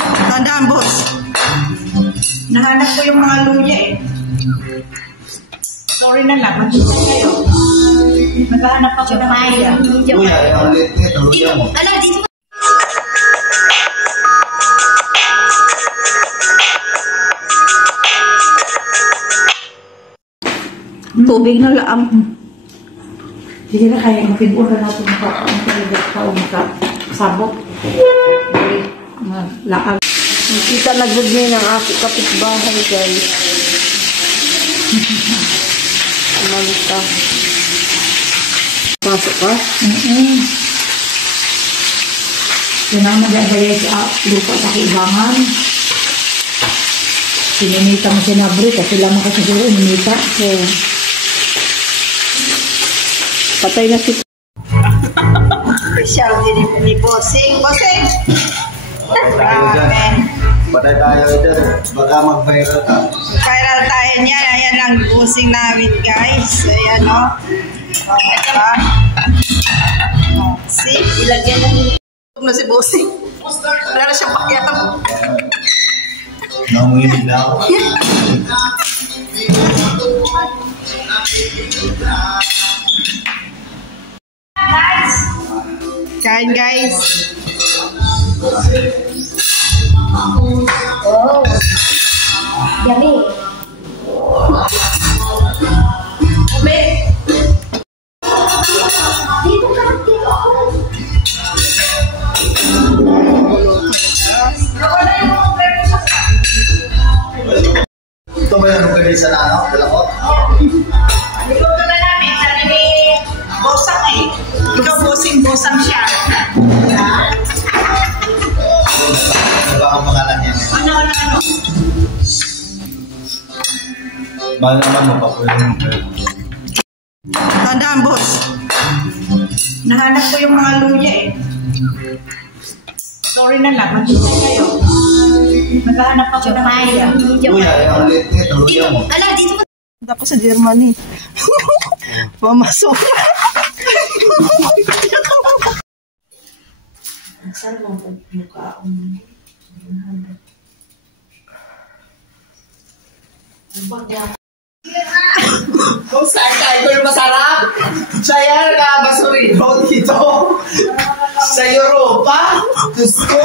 Tandaan, boss. Nahanap ko yung mga luya eh. Sorry na lang, mag-isay kayo. Naghahanap ako ng luya. Luya, ang lit nito, luya mo. Ano, dito? Tubig na laang. Hindi na kaya mapinura natin ang makasabot. Laang. Kita nagdagmay ng aking kapitbahay, guys. Amalita. Pasok ka? Yan ang magagaya sa lupa sa kailangan. Sinimita mo sinabri kasi lamang kasi siguro inimita. Patay na si... Special ni Bossing. Bossing! Patay tayo dyan. Baka mag-viral ka. Viral tayo niyan. Ayan ang Bossing namin, guys. Ayan, no? Diba? See? Ilagyan na si Bossing. Wala na siyang pakyatang. Nangunginig na ako. Kain, guys. Oh. Yummy. Ube. Dito ka, dito. Ito ba yung organisa na ano? Dalakot? Niluto na namin. Sabi ni Bosang eh. Ikaw, Bossing siya. Ano ba ang pangalan niya? Ano? Mahal naman mo pa po yung... Tandaan, boss. Nahanap ko yung mga luya eh. Sorry na lang, mag-isay kayo. Naghahanap ako ng luya. Luya, ang lit nito, luya mo. Ano, dito ka? Ako sa Germany. Mamasok. Saan mo ang mukha? Kung saan tayo yung masarap? Siya ka basurino dito. Sa Europa. Diyos ko.